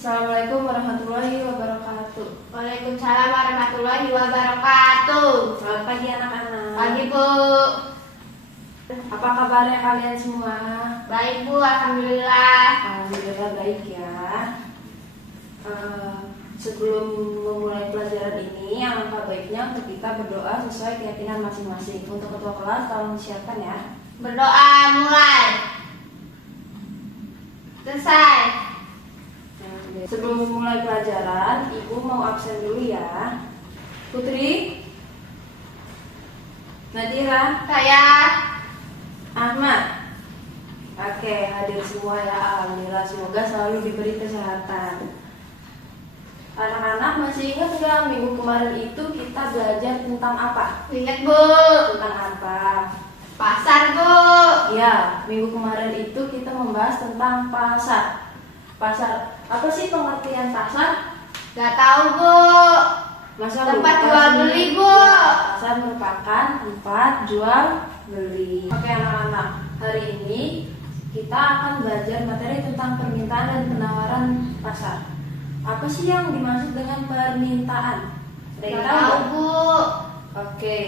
Assalamualaikum warahmatullahi wabarakatuh. Waalaikumsalam warahmatullahi wabarakatuh. Selamat pagi anak-anak. Pagi Bu. Apa kabarnya kalian semua? Baik Bu, alhamdulillah. Alhamdulillah baik ya. Sebelum memulai pelajaran ini, alangkah baiknya untuk kita berdoa sesuai keyakinan masing-masing. Untuk ketua kelas tolong disiapkan ya. Berdoa mulai. Selesai. Sebelum memulai pelajaran, Ibu mau absen dulu ya. Putri, Nadira, Saya Ahmad. Oke, hadir semua ya. Alhamdulillah, semoga selalu diberi kesehatan. Anak-anak masih ingat nggak minggu kemarin itu kita belajar tentang apa? ingat Bu. Tentang apa? Pasar Bu. Ya, minggu kemarin itu kita membahas tentang pasar. Pasar, apa sih pengertian pasar? Gak tahu Bu. Masa Tempat lupa jual sih? beli, Bu. Ya, pasar merupakan tempat jual beli. Oke anak-anak, hari ini kita akan belajar materi tentang permintaan dan penawaran pasar. Apa sih yang dimaksud dengan permintaan? Ada yang Gak tahu? tahu Bu. Oke,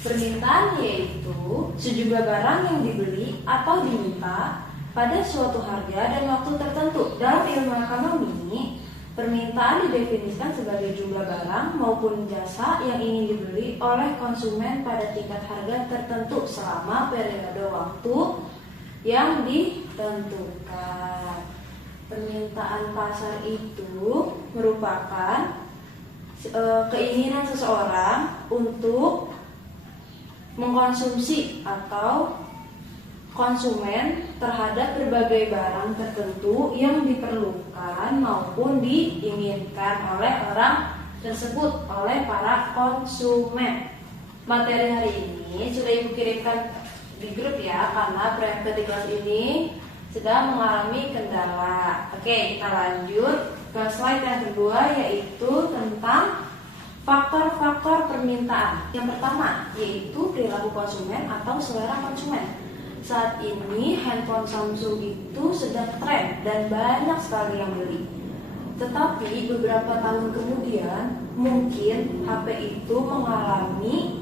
permintaan yaitu sejumlah barang yang dibeli atau diminta pada suatu harga dan waktu tertentu. Dalam ilmu ekonomi, permintaan didefinisikan sebagai jumlah barang maupun jasa yang ingin dibeli oleh konsumen pada tingkat harga tertentu selama periode waktu yang ditentukan. Permintaan pasar itu merupakan keinginan seseorang untuk mengkonsumsi atau konsumen terhadap berbagai barang tertentu yang diperlukan maupun diinginkan oleh orang tersebut oleh para konsumen. Materi hari ini sudah Ibu kirimkan di grup ya, karena praktik kelas ini sedang mengalami kendala. Oke, kita lanjut ke slide yang kedua, yaitu tentang faktor-faktor permintaan. Yang pertama yaitu perilaku konsumen atau selera konsumen. Saat ini handphone Samsung itu sedang tren dan banyak sekali yang beli. Tetapi beberapa tahun kemudian mungkin HP itu mengalami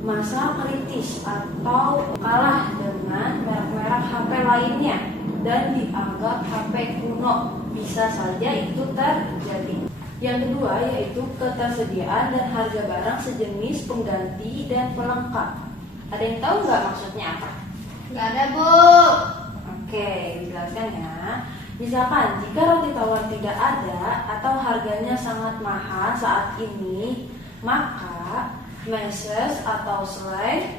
masa kritis atau kalah dengan merek-merek HP lainnya dan dianggap HP kuno. Bisa saja itu terjadi. Yang kedua yaitu ketersediaan dan harga barang sejenis pengganti dan pelengkap. Ada yang tahu nggak maksudnya apa? Gak ada Bu. Oke, dijelaskan ya. Misalkan jika roti tawar tidak ada atau harganya sangat mahal saat ini, maka meses atau selai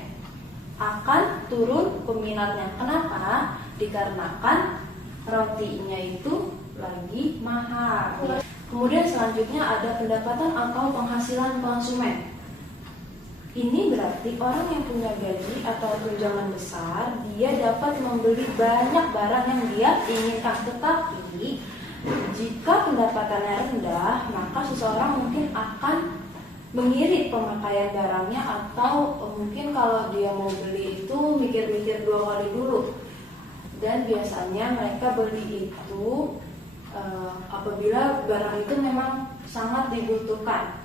akan turun peminatnya. Kenapa? Dikarenakan rotinya itu lagi mahal. Kemudian selanjutnya ada pendapatan atau penghasilan konsumen. Ini berarti orang yang punya gaji atau tunjangan besar, dia dapat membeli banyak barang yang dia inginkan. Tetapi jika pendapatannya rendah, maka seseorang mungkin akan mengirit pemakaian barangnya, atau mungkin kalau dia mau beli itu mikir-mikir dua kali dulu. Dan biasanya mereka beli itu apabila barang itu memang sangat dibutuhkan.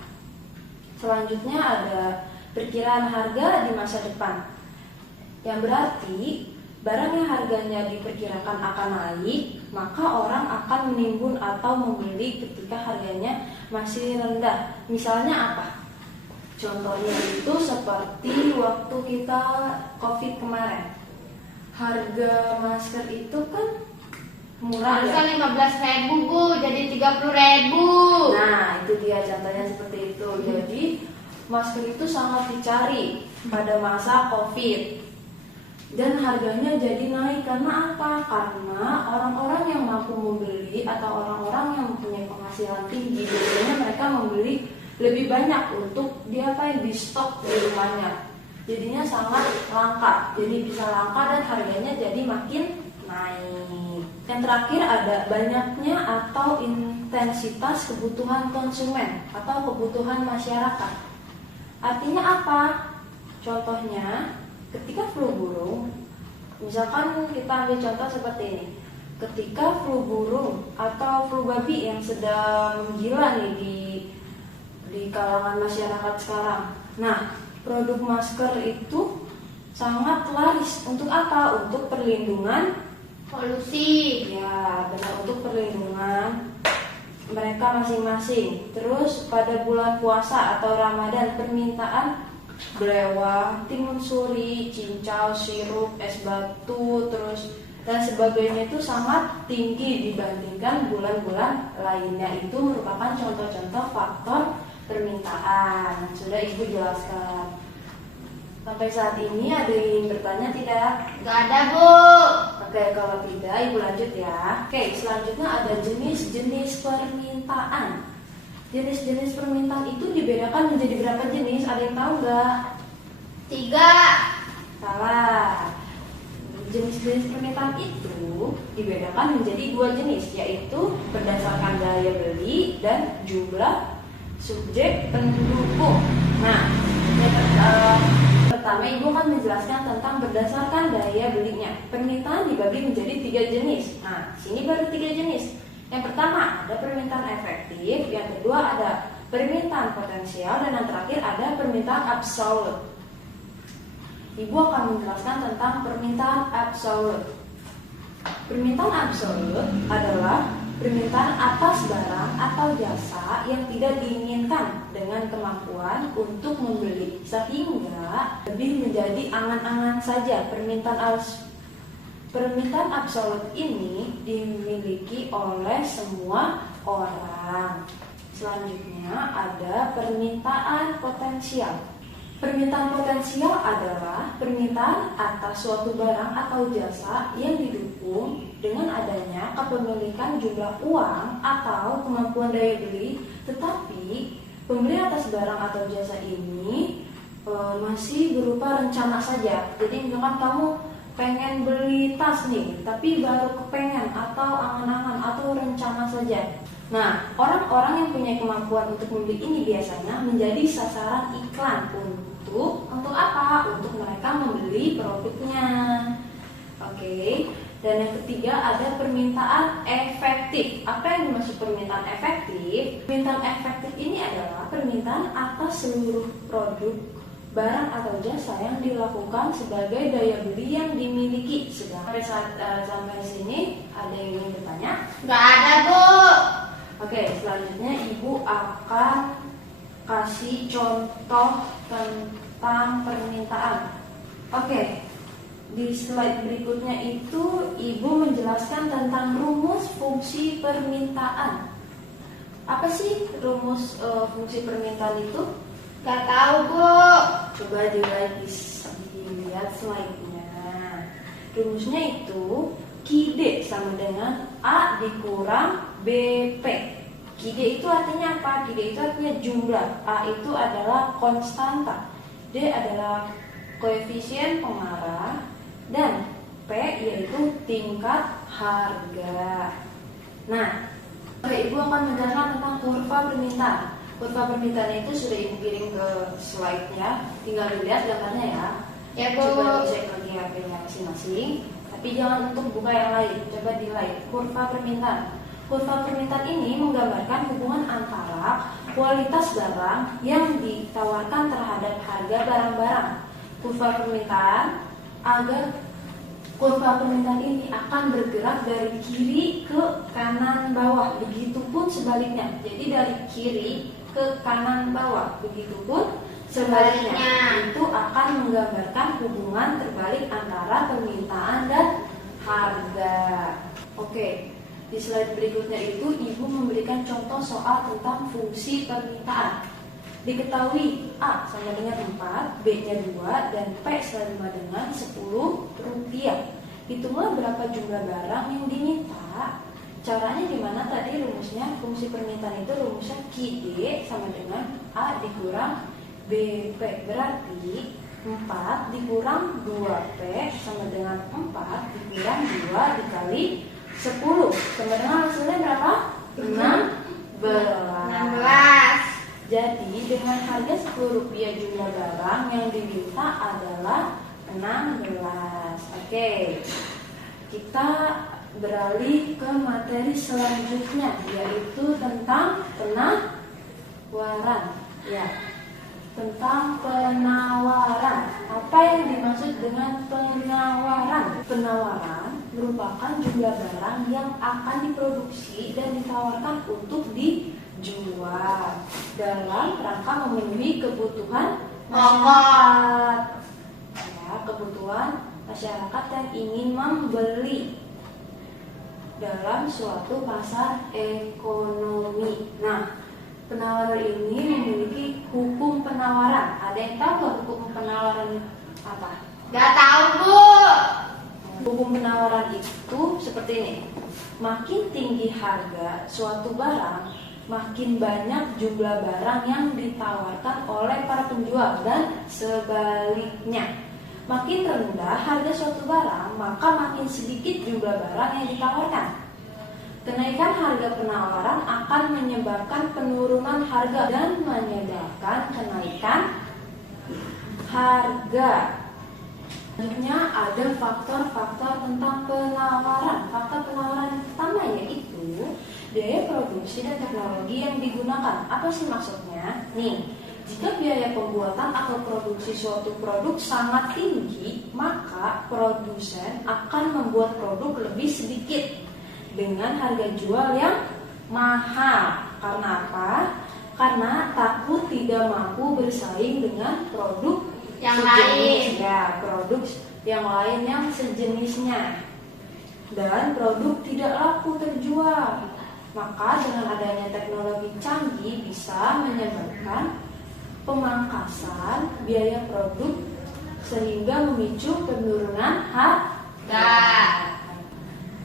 Selanjutnya ada perkiraan harga di masa depan, yang berarti barang yang harganya diperkirakan akan naik, maka orang akan menimbun atau membeli ketika harganya masih rendah. Misalnya apa? Contohnya itu seperti waktu kita COVID kemarin, harga masker itu kan murah ya. Harusnya 15.000 Bu, jadi 30.000. Nah, itu dia contohnya seperti itu. Jadi masker itu sangat dicari pada masa COVID dan harganya jadi naik. Karena apa? Karena orang-orang yang mampu membeli atau orang-orang yang mempunyai penghasilan tinggi, biasanya mereka membeli lebih banyak untuk di stok di rumahnya. Jadinya sangat langka, jadi bisa langka dan harganya jadi makin naik. Yang terakhir ada banyaknya atau intensitas kebutuhan konsumen atau kebutuhan masyarakat. Artinya apa? Contohnya ketika flu burung, misalkan kita ambil contoh seperti ini. ketika flu burung atau flu babi yang sedang menggila nih di kalangan masyarakat sekarang. Nah, produk masker itu sangat laris untuk apa? Untuk perlindungan Polusi. ya, benar, untuk perlindungan mereka masing-masing. Terus pada bulan puasa atau Ramadan permintaan belewah, timun suri, cincau, sirup, es batu, terus dan sebagainya itu sangat tinggi dibandingkan bulan-bulan lainnya. Itu merupakan contoh-contoh faktor permintaan. Sudah Ibu jelaskan. Sampai saat ini ada yang ingin bertanya tidak? Nggak ada, Bu. Oke, kalau tidak Ibu lanjut ya. Oke, selanjutnya ada jenis-jenis permintaan. Jenis-jenis permintaan itu dibedakan menjadi berapa jenis? Ada yang tahu nggak? 3. Salah. Jenis-jenis permintaan itu dibedakan menjadi 2 jenis, yaitu berdasarkan daya beli dan jumlah subjek pendukung. Nah, yang pertama Ibu akan menjelaskan tentang berdasarkan daya belinya. Permintaan dibagi menjadi 3 jenis. Nah, sini baru 3 jenis. Yang pertama ada permintaan efektif, yang kedua ada permintaan potensial, dan yang terakhir ada permintaan absolut. Ibu akan menjelaskan tentang permintaan absolut. Permintaan absolut adalah permintaan atas barang atau jasa yang tidak diinginkan dengan kemampuan untuk membeli, sehingga lebih menjadi angan-angan saja. Permintaan absolut ini dimiliki oleh semua orang. Selanjutnya ada permintaan potensial. Permintaan potensial adalah permintaan atas suatu barang atau jasa yang didukung dengan adanya kepemilikan jumlah uang atau kemampuan daya beli, tetapi pembeli atas barang atau jasa ini masih berupa rencana saja. Jadi misalkan kamu pengen beli tas nih, tapi baru kepengen atau angan-angan atau rencana saja. Nah, orang-orang yang punya kemampuan untuk membeli ini biasanya menjadi sasaran iklan untuk apa? Untuk mereka membeli produknya. Oke. Dan yang ketiga ada permintaan efektif. Apa yang dimaksud permintaan efektif? Permintaan efektif ini adalah permintaan atas seluruh produk, barang atau jasa yang dilakukan sebagai daya beli yang dimiliki. Sampai sini ada yang ingin bertanya? Nggak ada, Bu. Oke, selanjutnya Ibu akan kasih contoh tentang permintaan. Oke, di slide berikutnya itu Ibu menjelaskan tentang rumus fungsi permintaan. Apa sih rumus fungsi permintaan itu? Nggak tahu, Bu. Coba dilihat slide-nya. Rumusnya itu QD sama dengan A dikurang BP. QD itu artinya apa? QD itu artinya jumlah. A itu adalah konstanta. D adalah koefisien pengarah. Dan P yaitu tingkat harga. Nah, Ibu akan menjelaskan tentang kurva permintaan. Kurva permintaan itu sudah Ibu kirim ke slide-nya. Tinggal dilihat gambarnya ya. Ya, Bu. Coba dicek lagi HP-nya masing-masing. Tapi jangan untuk buka yang lain. Coba di like kurva permintaan. Kurva permintaan ini menggambarkan hubungan antara kualitas barang yang ditawarkan terhadap harga barang-barang. Kurva permintaan ini akan bergerak dari kiri ke kanan bawah. Begitupun sebaliknya. Jadi dari kiri ke kanan bawah. Begitupun sebaliknya. Itu akan menggambarkan hubungan terbalik antara permintaan dan harga. Oke. Di slide berikutnya itu Ibu memberikan contoh soal tentang fungsi permintaan. Diketahui A sama dengan 4, B-nya 2, dan P sama dengan 10 rupiah. Hitunglah berapa jumlah barang yang diminta. Caranya gimana tadi rumusnya? Fungsi permintaan itu rumusnya QD sama dengan A dikurang BP. Berarti 4 dikurang 2P sama dengan 4 dikurang 2 dikali 10. Sebenarnya hasilnya berapa? 16. Jadi dengan harga 10 rupiah jumlah barang yang diminta adalah 16. Oke. Kita beralih ke materi selanjutnya, yaitu tentang penawaran. Ya, tentang penawaran. Apa yang dimaksud dengan penawaran? Penawaran merupakan jumlah barang yang akan diproduksi dan ditawarkan untuk dijual dalam rangka memenuhi kebutuhan masyarakat. Ya, kebutuhan masyarakat yang ingin membeli dalam suatu pasar ekonomi. Nah, penawaran ini memiliki hukum penawaran. Ada yang tahu nggak hukum penawaran apa? Gak tahu, Bu. Hukum penawaran itu seperti ini. Makin tinggi harga suatu barang, makin banyak jumlah barang yang ditawarkan oleh para penjual dan sebaliknya. Makin rendah harga suatu barang, maka makin sedikit jumlah barang yang ditawarkan. Kenaikan harga penawaran akan menyebabkan penurunan harga dan menyebabkan kenaikan harga. Selanjutnya ada faktor-faktor tentang penawaran. Faktor penawaran yang pertama yaitu biaya produksi dan teknologi yang digunakan. Apa sih maksudnya? Nih, jika biaya pembuatan atau produksi suatu produk sangat tinggi, maka produsen akan membuat produk lebih sedikit dengan harga jual yang mahal. Karena apa? Karena takut tidak mampu bersaing dengan produk Yang sejenis. lain. Ya, produk yang lain yang sejenisnya. Dan produk tidak laku terjual. Maka dengan adanya teknologi canggih bisa menyebabkan pemangkasan biaya produk sehingga memicu penurunan harga.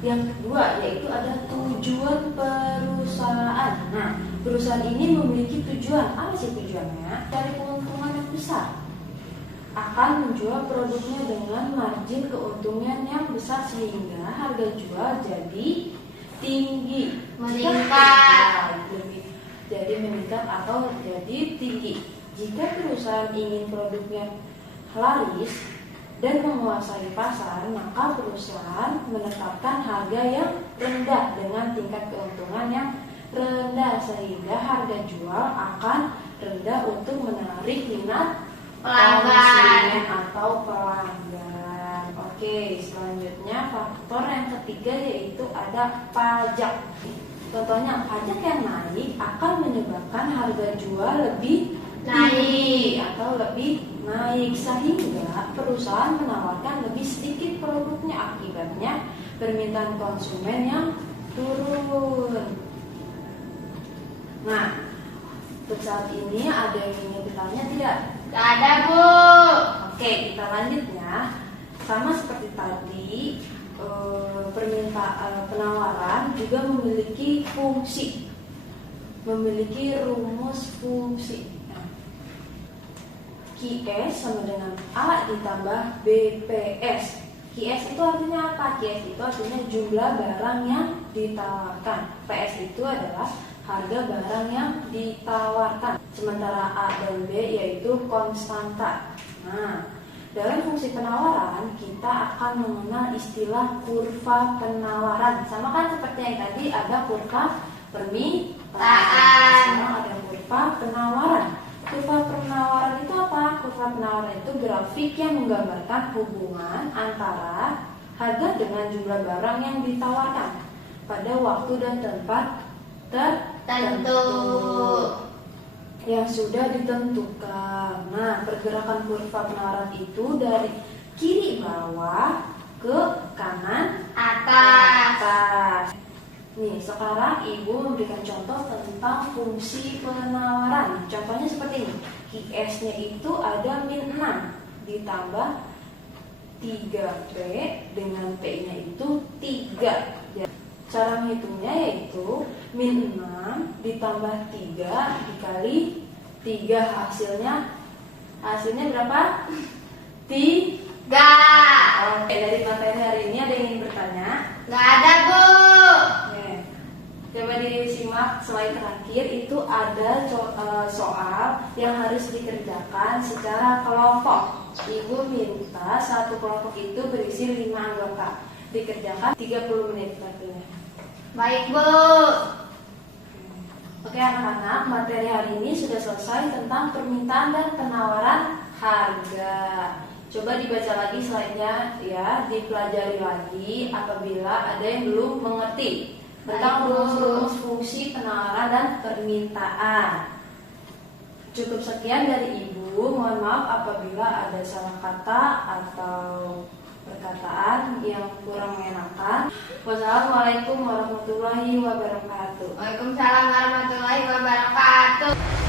Yang kedua yaitu ada tujuan perusahaan. Nah, perusahaan ini memiliki tujuan. Apa sih tujuannya? Cari keuntungan yang besar. Akan menjual produknya dengan margin keuntungan yang besar sehingga harga jual jadi tinggi. Meningkat. Jadi meningkat atau jadi tinggi. Jika perusahaan ingin produknya laris dan menguasai pasar, maka perusahaan menetapkan harga yang rendah dengan tingkat keuntungan yang rendah sehingga harga jual akan rendah untuk menarik minat Pelanggan. atau pelanggan. Oke, selanjutnya faktor yang ketiga yaitu ada pajak. Contohnya pajak yang naik akan menyebabkan harga jual lebih tinggi atau lebih naik sehingga perusahaan menawarkan lebih sedikit produknya, akibatnya permintaan konsumen yang turun. Nah, untuk saat ini ada yang ingin bertanya tidak? Gak ada, Bu. Oke, kita lanjutnya. Sama seperti tadi, penawaran juga memiliki fungsi, memiliki rumus fungsi. Nah, QS sama dengan A ditambah BPS. QS itu artinya apa? QS itu artinya jumlah barang yang ditawarkan. PS itu adalah harga barang yang ditawarkan. Sementara A dan B yaitu konstanta. Nah, dalam fungsi penawaran kita akan mengenal istilah kurva penawaran. Sama kan seperti yang tadi ada kurva permintaan. Sekarang ada kurva penawaran. Kurva penawaran itu apa? Kurva penawaran itu grafik yang menggambarkan hubungan antara harga dengan jumlah barang yang ditawarkan pada waktu dan tempat tertentu yang sudah ditentukan. Nah, pergerakan kurva penawaran itu dari kiri bawah ke kanan atas. Nih, sekarang Ibu memberikan contoh tentang fungsi penawaran. Contohnya seperti ini. QS-nya itu ada min 6 ditambah 3P dengan P-nya itu 3. Cara menghitungnya yaitu min 6 ditambah 3 dikali 3, hasilnya berapa? 3. Oke, dari materi hari ini ada yang ingin bertanya? Gak ada, Bu. Oke. Coba disimak slide terakhir, itu ada soal yang harus dikerjakan secara kelompok. Ibu minta satu kelompok itu berisi 5 anggota. dikerjakan 30 menit waktunya. Baik, Bu. Oke anak-anak, materi hari ini sudah selesai tentang permintaan dan penawaran harga. Coba dibaca lagi slide-nya ya, dipelajari lagi apabila ada yang belum mengerti tentang rumus-rumus fungsi penawaran dan permintaan. Cukup sekian dari Ibu, mohon maaf apabila ada salah kata atau perkataan yang kurang mengenakan. Wassalamualaikum warahmatullahi wabarakatuh. Waalaikumsalam warahmatullahi wabarakatuh.